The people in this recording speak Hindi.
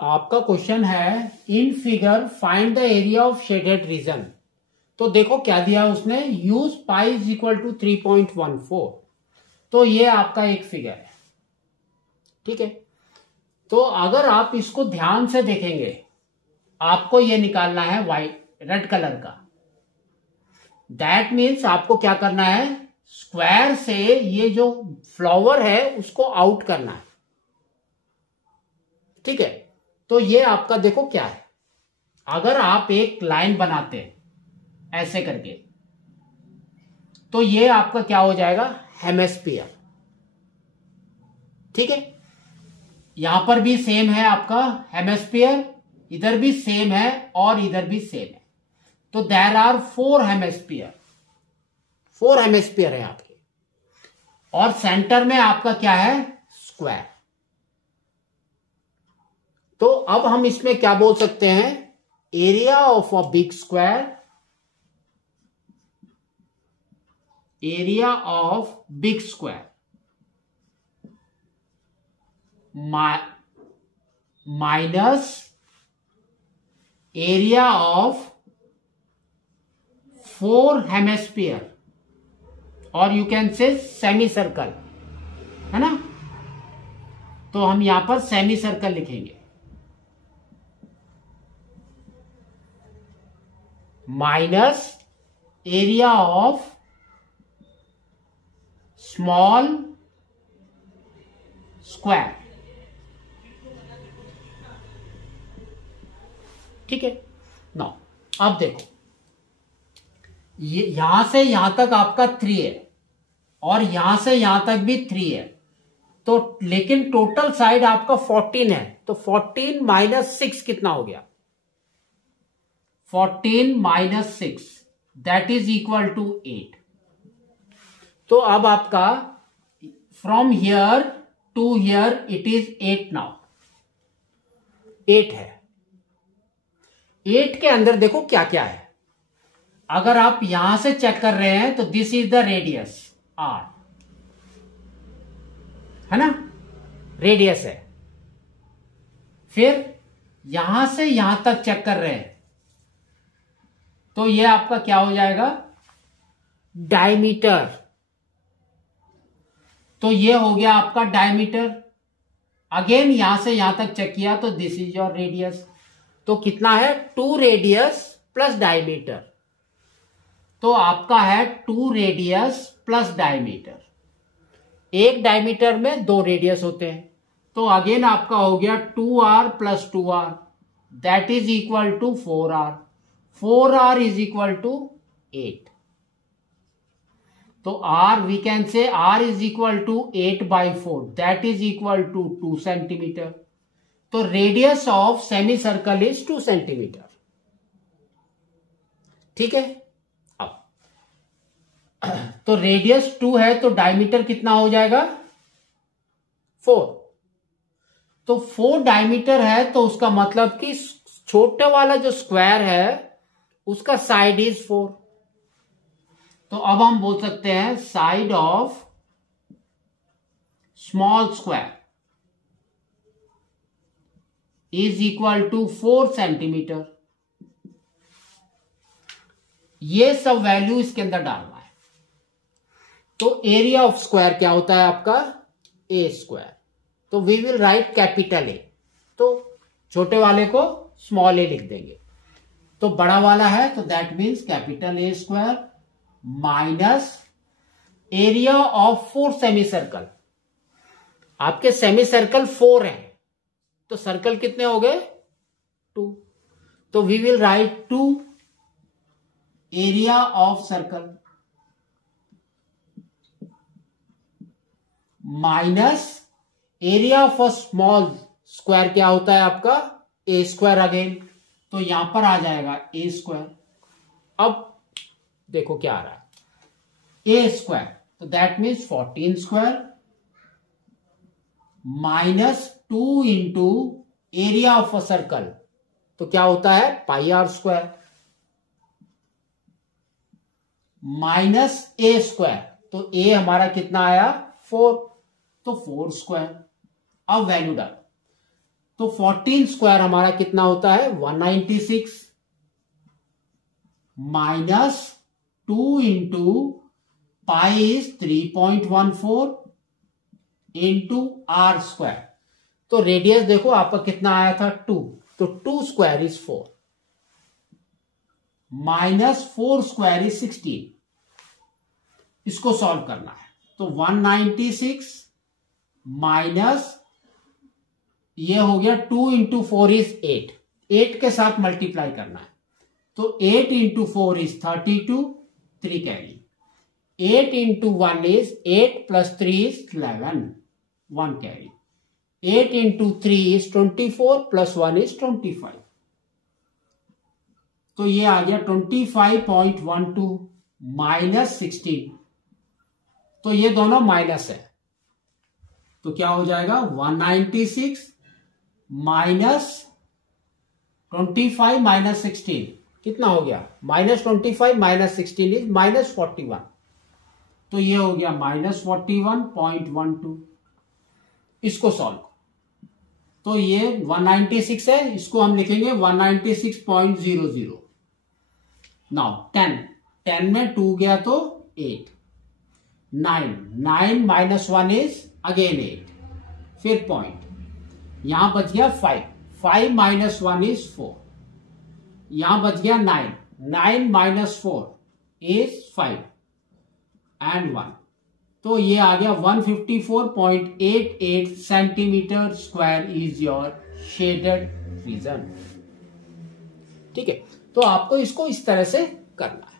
आपका क्वेश्चन है in figure find the area of shaded region. तो देखो क्या दिया उसने, use pi is equal to 3.14। तो ये आपका एक फिगर है, ठीक है। तो अगर आप इसको ध्यान से देखेंगे, आपको ये निकालना है वाइट रेड कलर का। दैट मीन्स आपको क्या करना है, स्क्वायर से ये जो फ्लावर है उसको आउट करना है, ठीक है। तो ये आपका देखो क्या है, अगर आप एक लाइन बनाते हैं ऐसे करके, तो ये आपका क्या हो जाएगा, हेमिस्फीयर, ठीक है। यहां पर भी सेम है आपका हेमिस्फीयर, इधर भी सेम है और इधर भी सेम है। तो देयर आर 4 हेमिस्फीयर, 4 हेमिस्फीयर है आपके, और सेंटर में आपका क्या है, स्क्वायर। तो अब हम इसमें क्या बोल सकते हैं, area of a big square, area of big square minus area of 4 hemisphere, और you can say semi circle, है ना। तो हम यहां पर सेमी सर्कल लिखेंगे, minus area of small square, ठीक है ना। अब देखो ये यहां से यहां तक आपका 3 है, और यहां से यहां तक भी 3 है। तो लेकिन टोटल साइड आपका 14 है, तो 14 माइनस 6 कितना हो गया, 14 minus 6 that is equal to 8। तो अब आपका from here to here it is 8 now, 8 है। 8 के अंदर देखो क्या क्या है, अगर आप यहां से चेक कर रहे हैं तो this is the radius r, है ना, रेडियस है। फिर यहां से यहां तक चेक कर रहे हैं तो ये आपका क्या हो जाएगा, डायमीटर। तो ये हो गया आपका डायमीटर। अगेन यहां से यहां तक चेक किया तो दिस इज योर रेडियस। तो कितना है, 2 रेडियस प्लस डायमीटर। तो आपका है 2 रेडियस प्लस डायमीटर। एक डायमीटर में 2 रेडियस होते हैं, तो अगेन आपका हो गया 2r plus 2r that is equal to 4r। 4r is equal to 8। तो r we can say r is equal to 8/4 that is equal to 2 centimetre. तो radius of semi circle is 2 centimetre, ठीक है। अब तो रेडियस 2 है तो डायमीटर कितना हो जाएगा, 4। तो 4 डायमीटर है तो उसका मतलब कि छोटे वाला जो स्क्वायर है उसका साइड इज 4। तो अब हम बोल सकते हैं side of small square is equal to 4 centimetre. ये सब वैल्यू इसके अंदर डालना है। तो एरिया ऑफ स्क्वायर क्या होता है आपका, ए स्क्वायर। तो we will write capital A, तो छोटे वाले को स्मॉल ए लिख देंगे। तो बड़ा वाला है तो that means capital A square minus area of 4 semi circle. आपके सेमी सर्कल 4 है तो सर्कल कितने हो गए, 2। तो we will write 2 area of circle minus area of a small square क्या होता है आपका, ए स्क्वायर अगेन। तो यहां पर आ जाएगा ए स्क्वायर। अब देखो क्या आ रहा है, ए स्क्वायर तो that means 14 square minus 2 into area of a circle, तो क्या होता है pi r square minus A square. तो ए हमारा कितना आया, 4, तो 4 स्क्वायर। अब वैल्यू डाल, तो 14 स्क्वायर हमारा कितना होता है 196 minus 2 into pi is 3.14 into r square. तो रेडियस देखो आपका कितना आया था 2, तो 2 square is 4 minus 4 square is 16। इसको सॉल्व करना है तो 196 माइनस ये हो गया 2 इंटू 4 इज 8, 8 के साथ मल्टीप्लाई करना है तो 8 into 4 is 32, 3 carry. 8 into 1 is 8 plus 3 is 11, 1 carry. 8 into 3 is 24 plus 1 is 25। तो ये आ गया 25.12 माइनस 16। तो ये दोनों माइनस है तो क्या हो जाएगा 196 माइनस 25 माइनस 16 कितना हो गया -25 माइनस 16 इज -41। तो ये हो गया -41.12। इसको सॉल्व तो ये 196 है, इसको हम लिखेंगे 196.00। नाउ 10 में 2 गया तो 8, 9 माइनस 1 इज अगेन 8, फिर पॉइंट, यहां बच गया 5 माइनस 1 इज 4, यहां बच गया 9 माइनस 4 इज 5 एंड 1। तो ये आ गया 154.88 centimetre square is your shaded region. ठीक है, तो आपको इसको इस तरह से करना है।